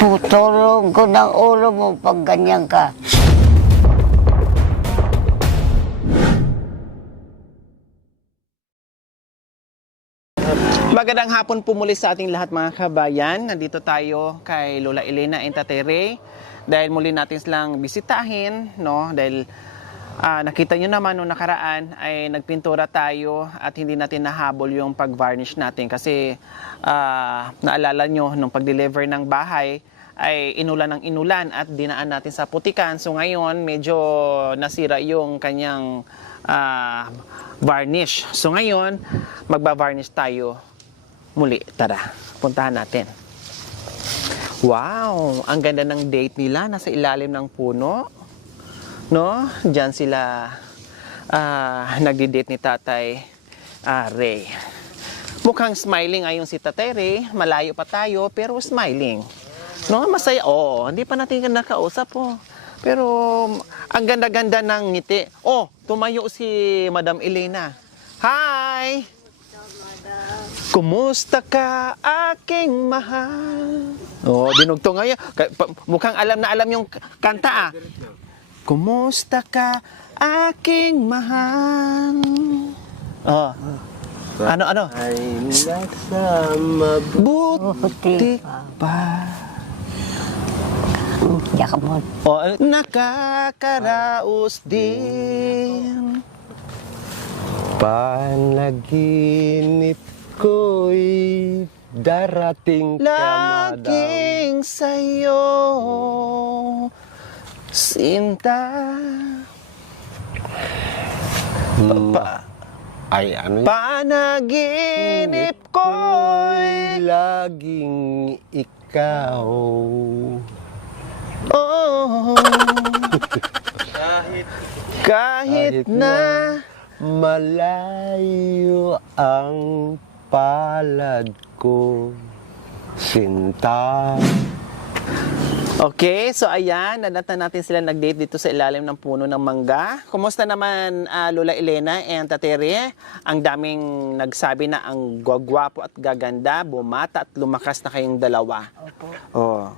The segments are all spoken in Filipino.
Putulong ko ng ulo mo pag ganyan ka. Magandang hapon po muli sa ating lahat mga kabayan. Nandito tayo kay Lola Elena and Tatay Ray dahil muli natin silang bisitahin, no? Dahil nakita nyo naman nung nakaraan ay nagpintura tayo at hindi natin nahabol yung pag-varnish natin kasi naalala nyo nung pag-deliver ng bahay ay inulan ng inulan at dinaan natin sa putikan. So ngayon medyo nasira yung kanyang varnish. So ngayon magba-varnish tayo muli. Tara, puntahan natin. Wow, ang ganda ng date nila. Nasa ilalim ng puno. No? Diyan sila nagdi-date ni Tatay Ray. Mukhang smiling ayon si Tatay Ray. Malayo pa tayo pero smiling. No, masaya. Oh, hindi pa natin nakausap po. Pero ang ganda-ganda ng ngiti. Oh, tumayo si Madam Elena. Hi! Kumusta ka, aking mahal? Oh, dinugtong ngayon. Mukhang alam na alam yung kanta ah. Kumusta ka, aking mahal? Oh. Ano? Ay nasa Buti pa. Yakap mo. Oh, nakakaraos din. panaginip ko'y darating ka, madam. Laging sa'yo, sinta. Ay, ano yun? Panaginip ko'y laging ikaw. oh, kahit na malayo ang palad ko, sinta. Okay, so ayan, nanatan natin sila nag-date dito sa ilalim ng puno ng mangga. Kumusta naman Lola Elena and Tatay Ray? Ang daming nagsabi na ang gwagwapo at gaganda, bumata at lumakas na kayong dalawa. Opo. Oh.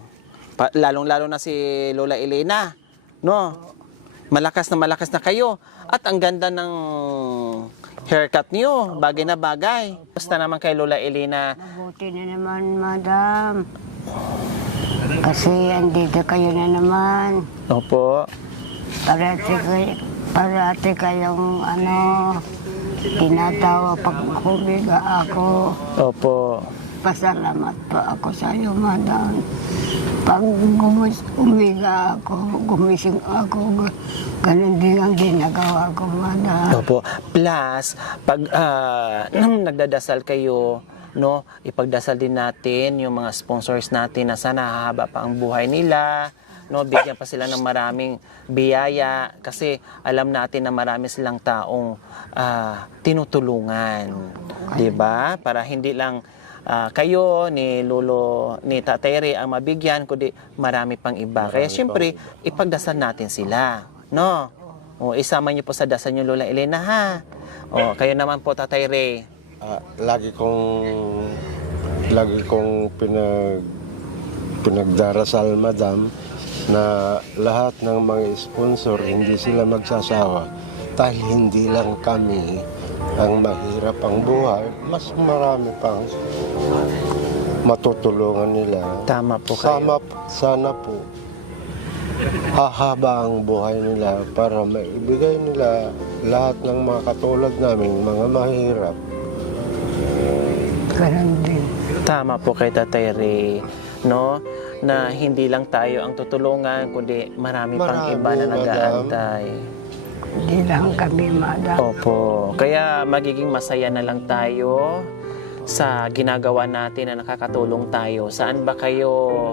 Lalong-lalo na si Lola Elena, no? Malakas na kayo. At ang ganda ng haircut niyo, bagay na bagay. Basta naman kay Lola Elena. Mabuti na naman, madam. Kasi andito kayo na naman. Opo. Parati kayong tinatawa pag humiga ako. Opo. Pasalamat pa ako sa iyo, madam. Pag umiga ako, gumising ako, ganun din ang ginagawa ko, madam. Opo. Plus, pag nagdadasal kayo, no, ipagdasal din natin yung mga sponsors natin na sana hahaba pa ang buhay nila, no, bigyan pa sila ng maraming biyaya kasi alam natin na marami silang taong tinutulungan, 'di ba? Para hindi lang kayo ni Tatay Ray ang mabigyan, kundi marami pang iba. Kaya siyempre, ipagdasal natin sila, no? O, isama niyo po sa dasal niyo, Lola Elena, ha? O, kayo naman po, Tatay Ray. Lagi kong pinagdarasal, madam, na lahat ng mga sponsor hindi sila magsasawa dahil hindi lang kami ang mahirap ang buhay, mas marami pang matutulungan nila. Tama po kayo. Sana po hahaba ang buhay nila para maibigay nila lahat ng mga katulad namin, mga mahirap. Ganun din. Tama po kay Tatay Ray, no? Na hindi lang tayo ang tutulungan, kundi marami pang iba na nag-aantay. Hindi lang kami, madam. Opo. Kaya magiging masaya na lang tayo sa ginagawa natin na nakakatulong tayo. Saan ba kayo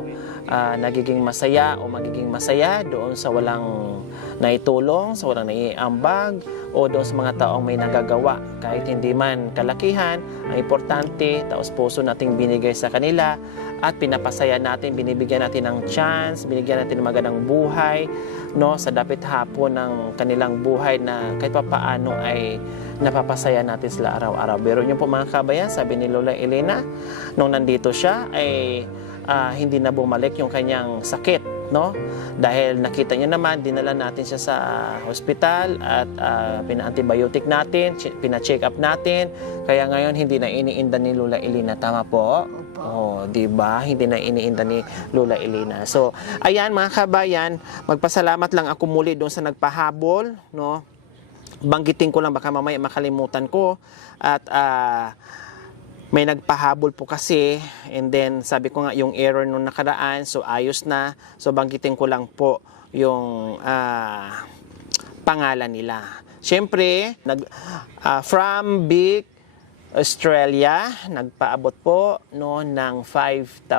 nagiging masaya o magiging masaya? Doon sa walang naitulong, sa walang naiambag, o doon sa mga taong may nagagawa. Kahit hindi man kalakihan, ang importante, taos puso nating binigay sa kanila at pinapasaya natin, binibigyan natin ng chance, binigyan natin ng magandang buhay, no, sa dapit hapon ng kanilang buhay na kahit papaano ay napapasaya natin sila araw-araw. Pero yun po mga kabayan, sabi ni Lola Elena, nung nandito siya ay hindi na bumalik yung kanyang sakit, no? Dahil nakita niyo naman, dinala natin siya sa hospital at pina-antibiotic natin, pina-check up natin. Kaya ngayon hindi na iniinda ni Lola Elena, tama po? Oh, 'di ba? Hindi na iniinda ni Lola Elena. So, ayan mga kabayan, magpasalamat lang ako muli doon sa nagpahabol, no? Banggitin ko lang baka mamaya makalimutan ko at may nagpahabol po kasi, and then sabi ko nga yung error nung nakaraan, so ayos na. So banggitin ko lang po yung pangalan nila. Siyempre, from Big Australia, nagpaabot po no ng 5,000.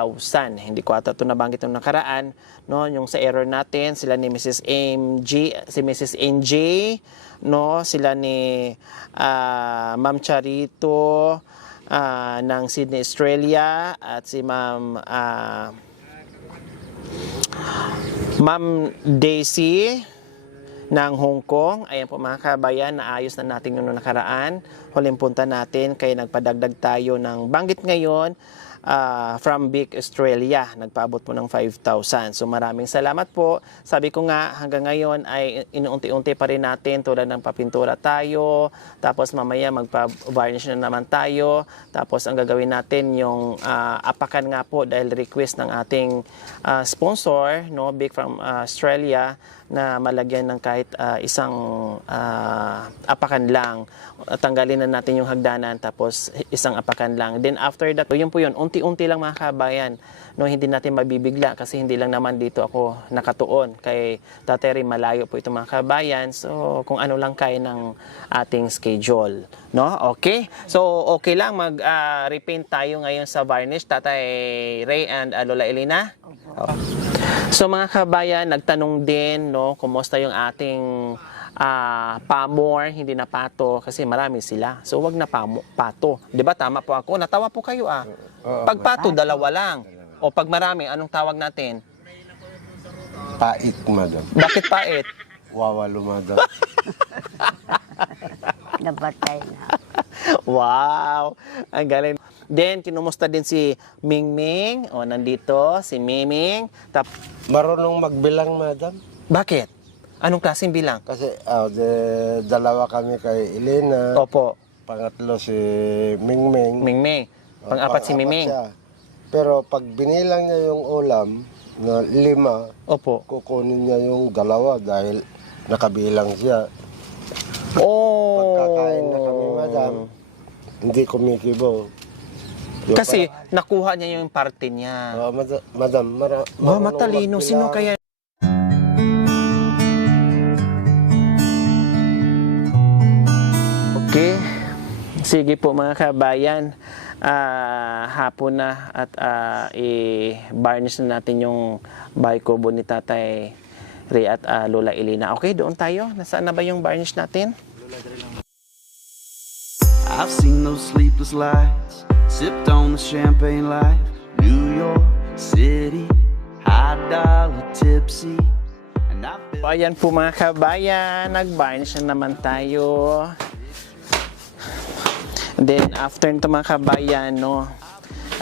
Hindi ko ata ito nabanggit nung nakaraan, no, yung sa error natin, sila ni Mrs. Mrs. NJ, no, sila ni Ma'am Charito ng Sydney, Australia, at si Ma'am Daisy ng Hong Kong. Ayan po mga kabayan, naayos na natin yung nakaraan. Huling punta natin, kaya nagpadagdag tayo ng banggit ngayon from Big Australia. Nagpaabot po ng 5,000. So maraming salamat po. Sabi ko nga, hanggang ngayon ay inuunti-unti pa rin natin tulad ng papintura tayo. Tapos mamaya magpa-varnish na naman tayo. Tapos ang gagawin natin yung apakan nga po dahil request ng ating sponsor, no, Big from Australia, na malagyan ng kahit isang apakan lang. Tanggalin na natin yung hagdanan tapos isang apakan lang. Then after that, yun po yun, unti-unti lang mga kabayan. No, hindi natin mabibigla kasi hindi lang naman dito ako nakatuon. Kay Tateri, malayo po ito mga kabayan. So kung ano lang kaya ng ating schedule. No? Okay? So okay lang mag-repaint tayo ngayon sa varnish, Tatay Ray and Lola Elena? Okay. So mga kabayan, nagtanong din, no, kumusta yung ating pamor, hindi na pato kasi marami sila. So wag na pato. 'Di ba tama po ako? Natawa po kayo Pag pato, dalawa lang. O pag marami, anong tawag natin? Pait, madam. Bakit pait? Wawalo, madam. Napatay na. Wow! Ang galing. Then, kinumusta din si Mingming. O, nandito, si Mingming. Marunong magbilang, madam. Bakit? Anong klaseng bilang? Kasi dalawa kami kay Elena. Opo. Pangatlo si Mingming. Mingming. Pang-apat si Mingming. Siya. Pero pag binilang niya yung ulam na 5, Opo. kukunin niya yung 2 dahil nakabilang siya. Oh! Pagkakain na kami, madam, hindi kumikibo. Yung Kasi nakuha niya yung parte niya. madam, Matalino. Sino kaya? Okay. Sige po mga kabayan. Hapon na at i-varnish na natin yung bahay kubo ni Tatay Ray at Lola Elena. Okay, doon tayo. Nasaan na ba yung varnish natin? I've seen those sleepless nights, sipped on the champagne life, New York City, high dollar tipsy, and I've been... Ayan po mga kabayan, nag-varnish na naman tayo. Then after nito mga kabayan, no,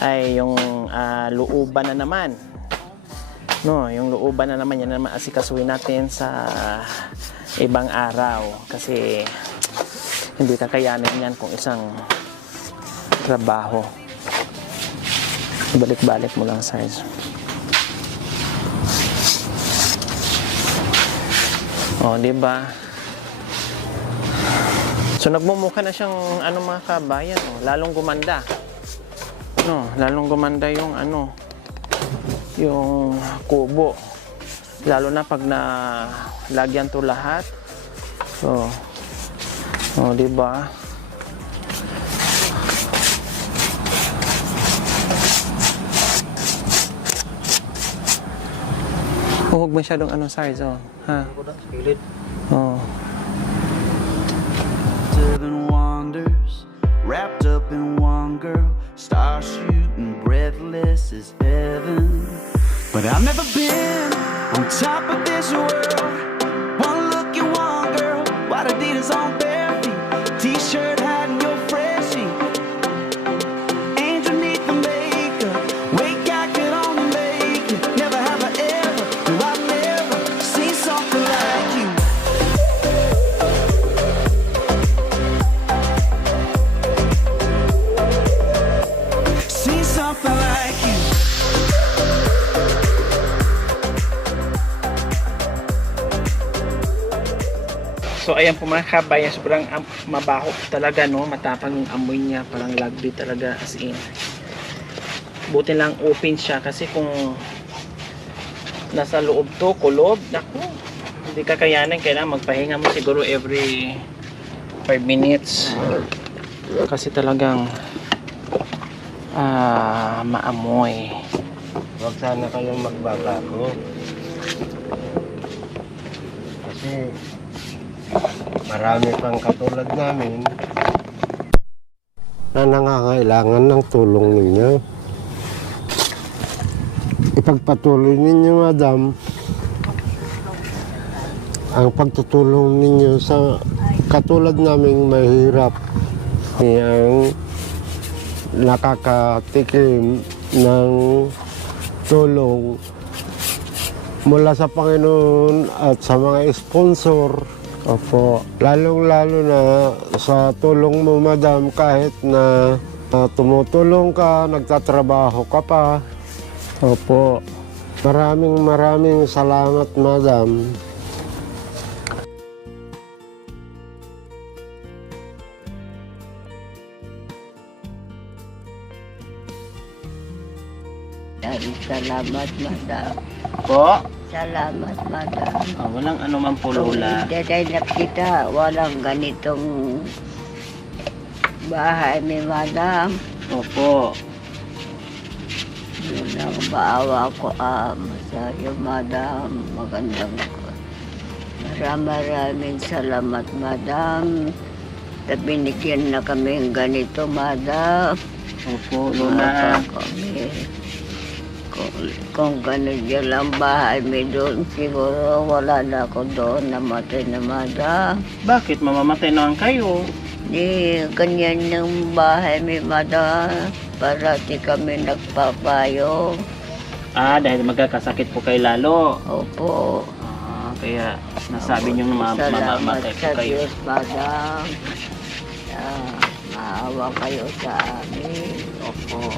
ay yung looban na naman. No, yung looban na naman, yan naman asikasuhin natin sa ibang araw kasi hindi kakayanin yan kung isang trabaho. Balik-balik mo lang size. Oh, di ba? So nagmumukha na siyang mga kabayan, lalong gumanda. No, lalong gumanda yung yung kubo. Lalo na pag na lagyan to lahat. So, di ba? Huwag masyadong size, ha? Oh. Seven wonders wrapped up in one girl, star shooting breathless as heaven. But I've never been on top of this world. One look at one girl, white Adidas on bare feet, t-shirt hiding your fresh sheet. Angel neath the makeup, wake I could only So ayan po mga kabayan, sobrang mabaho talaga, no? Matapang yung amoy niya, parang lagbi talaga, as in. Buti lang open siya kasi kung nasa loob to, kulob, naku, hindi kakayanan. Kailangan magpahinga mo siguro every 5 minutes kasi talagang maamoy. Huwag sana kayong magbabago. Kasi marami pang katulad namin na nangangailangan ng tulong ninyo. Ipagpatuloy ninyo, madam, ang pagtutulong ninyo sa katulad naming mahirap, ang nakakatikim ng tulong mula sa Panginoon at sa mga sponsor. Opo, lalong-lalo na sa tulong mo, madam, kahit na tumutulong ka, nagtatrabaho ka pa. Opo, maraming salamat, madam. Salamat, madam. Po, Salamat, madam. walang anuman po, Lola. Dadalap kita, walang ganitong bahay ni madam. Opo. Yun ang baawa ko, sa'yo, madam. Magandang ko. Maraming salamat, madam. Na binigyan na kami ganito, madam. Opo, Lola. Kami. Kung ganun yan ang bahay mi doon, siguro wala na ako doon, namatay na, madam. Bakit mamamatay naman kayo? Di, ganyan yung bahay mi, madam. Parati kami nagpapayo. Dahil magkakasakit po kayo lalo. Opo. Kaya nasabi niyo mamamatay po sa kayo. Diyos, madam. Maawa kayo sa amin. Opo.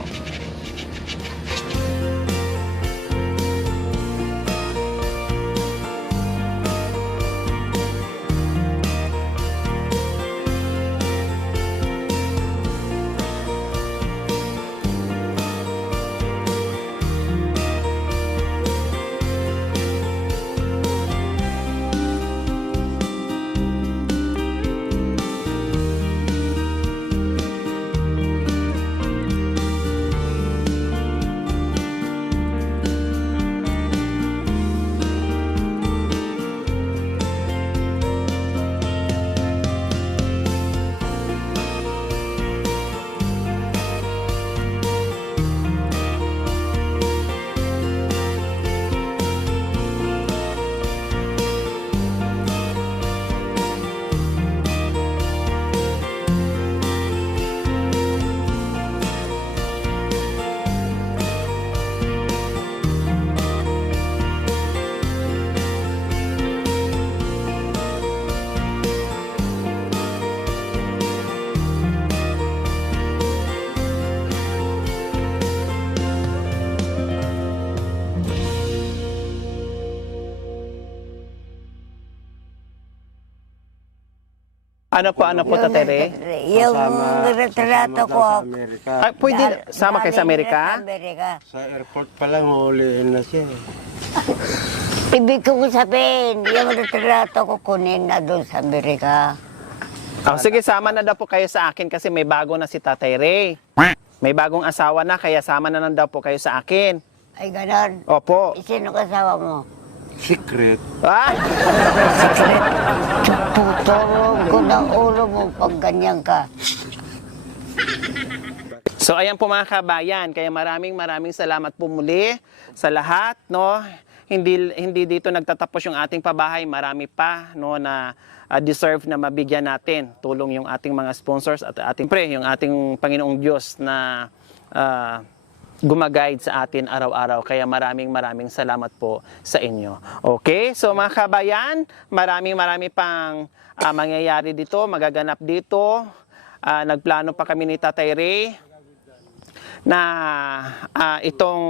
Ano po, Tatere? Yung Kasama retrato daw ko. sa Amerika. Pwede sama kayo sa Amerika? Sa airport pa lang, huliin na siya. Ibig ko sabihin, yung retrato ko kunin na doon sa Amerika. Sige, sama na daw po kayo sa akin kasi may bago na si Tatay Ray. May bagong asawa na, kaya sama na lang daw po kayo sa akin. Ay, ganon. Opo. Sino kasawa mo? Secret. Tutulong ko ng ulo mo pag ganyan ka. So ayan po mga kabayan, kaya maraming salamat po muli sa lahat, no. Hindi dito nagtatapos yung ating pabahay, marami pa, no, na deserve na mabigyan natin tulong yung ating mga sponsors at yung ating Panginoong Diyos na gumaguide sa atin araw-araw. Kaya maraming salamat po sa inyo. Okay? So mga kabayan, marami pang mangyayari dito, magaganap dito. Nagplano pa kami ni Tatay Ray na itong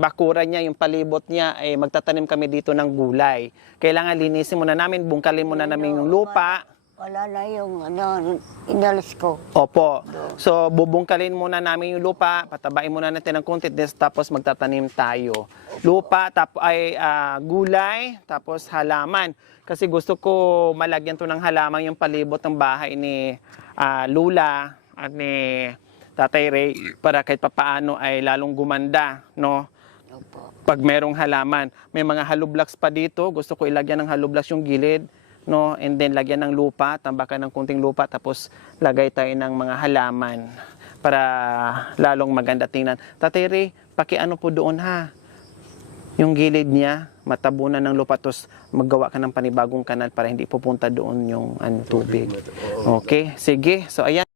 bakuran niya, yung palibot niya, ay magtatanim kami dito ng gulay. Kailangan linisin muna namin, bungkalin muna namin yung lupa. Wala na yung inalis ko. Opo. So, bubungkalin muna namin yung lupa, patabain muna natin ng konti, tapos magtatanim tayo. Lupa, gulay, tapos halaman. Kasi gusto ko malagyan to ng halaman yung palibot ng bahay ni Lula at ni Tatay Ray para kahit papaano ay lalong gumanda, no? Opo. Pag merong halaman. May mga hollow blocks pa dito. Gusto ko ilagyan ng hollow blocks yung gilid, no? And then lagyan ng lupa, tambakan ng kunting lupa, tapos lagay tayo ng mga halaman para lalong maganda tingnan. Tatay Ray, pakiano po doon ha. Yung gilid niya, matabunan ng lupa, tapos maggawa ka ng panibagong kanal para hindi pupunta doon yung tubig. Okay, sige. So ayan.